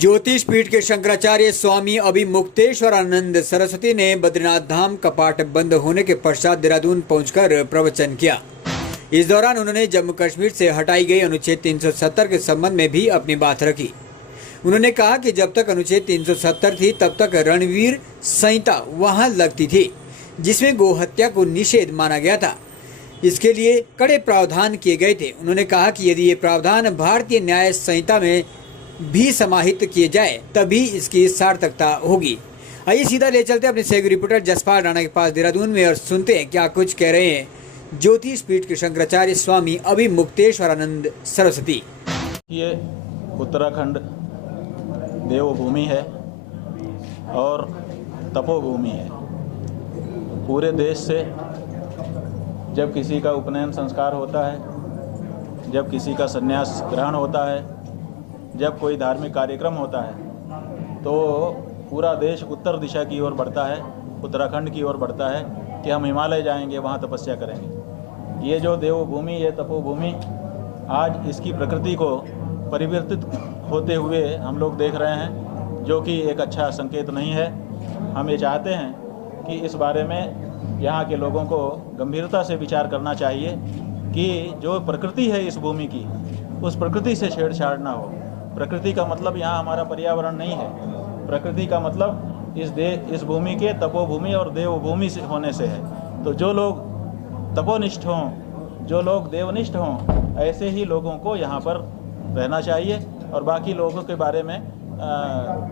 ज्योतिष पीठ के शंकराचार्य स्वामी अभिमुक्तेश्वरानंद सरस्वती ने बद्रीनाथ धाम कपाट बंद होने के पश्चात देहरादून पहुंचकर प्रवचन किया। इस दौरान उन्होंने जम्मू कश्मीर से हटाई गई अनुच्छेद 370 के संबंध में भी अपनी बात रखी। उन्होंने कहा कि जब तक अनुच्छेद 370 थी तब तक रणवीर संहिता वहां लगती थी, जिसमें गोहत्या को निषेध माना गया था। इसके लिए कड़े प्रावधान किए गए थे। उन्होंने कहा कि यदि ये प्रावधान भारतीय न्याय संहिता में भी समाहित किए जाए तभी इसकी सार्थकता होगी। आइए सीधा ले चलते हैं अपने सहयोगी रिपोर्टर जसपाल राणा के पास देहरादून में और सुनते हैं क्या कुछ कह रहे हैं ज्योतिष पीठ के शंकराचार्य स्वामी अभिमुक्तेश्वरानंद सरस्वती। ये उत्तराखंड देवभूमि है और तपोभूमि है। पूरे देश से जब किसी का उपनयन संस्कार होता है, जब किसी का संन्यास ग्रहण होता है, जब कोई धार्मिक कार्यक्रम होता है, तो पूरा देश उत्तर दिशा की ओर बढ़ता है, उत्तराखंड की ओर बढ़ता है कि हम हिमालय जाएंगे, वहाँ तपस्या करेंगे। ये जो देवभूमि, ये तपोभूमि, आज इसकी प्रकृति को परिवर्तित होते हुए हम लोग देख रहे हैं, जो कि एक अच्छा संकेत नहीं है। हम ये चाहते हैं कि इस बारे में यहाँ के लोगों को गंभीरता से विचार करना चाहिए कि जो प्रकृति है इस भूमि की, उस प्रकृति से छेड़छाड़ ना हो। प्रकृति का मतलब यहाँ हमारा पर्यावरण नहीं है। प्रकृति का मतलब इस भूमि के तपोभूमि और देवभूमि से होने से है। तो जो लोग तपोनिष्ठ हों, जो लोग देवनिष्ठ हों, ऐसे ही लोगों को यहाँ पर रहना चाहिए और बाकी लोगों के बारे में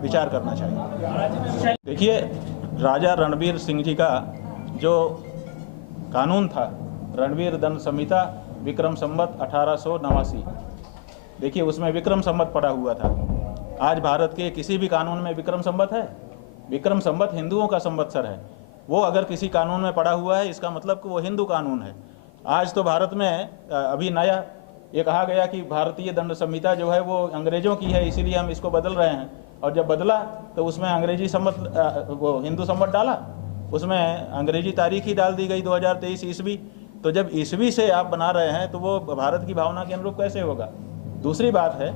विचार करना चाहिए। देखिए, राजा रणवीर सिंह जी का जो कानून था, रणवीर दंड संहिता, विक्रम संवत 1889, देखिए उसमें विक्रम संवत पड़ा हुआ था। आज भारत के किसी भी कानून में विक्रम संवत है? विक्रम संवत हिंदुओं का संवत्सर है। वो अगर किसी कानून में पड़ा हुआ है, इसका मतलब कि वो हिंदू कानून है। आज तो भारत में अभी नया ये कहा गया कि भारतीय दंड संहिता जो है वो अंग्रेजों की है, इसीलिए हम इसको बदल रहे हैं। और जब बदला तो उसमें अंग्रेजी संवत, वो हिंदू संवत डाला, उसमें अंग्रेजी तारीख ही डाल दी गई 2023 ईस्वी। तो जब ईस्वी से आप बना रहे हैं तो वो भारत की भावना के अनुरूप कैसे होगा? दूसरी बात है,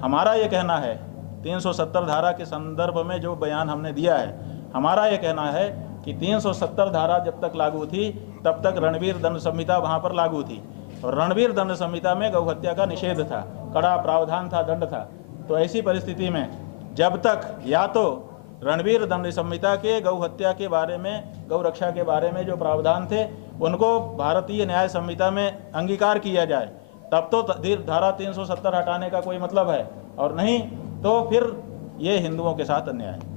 हमारा ये कहना है 370 धारा के संदर्भ में जो बयान हमने दिया है, हमारा ये कहना है कि 370 धारा जब तक लागू थी तब तक रणवीर दंड संहिता वहाँ पर लागू थी। और रणवीर दंड संहिता में गौहत्या का निषेध था, कड़ा प्रावधान था, दंड था। तो ऐसी परिस्थिति में जब तक या तो रणवीर दंड संहिता के गौहत्या के बारे में, गौ रक्षा के बारे में जो प्रावधान थे उनको भारतीय न्याय संहिता में अंगीकार किया जाए, तब तो धारा 370 हटाने का कोई मतलब है, और नहीं तो फिर ये हिंदुओं के साथ अन्याय है।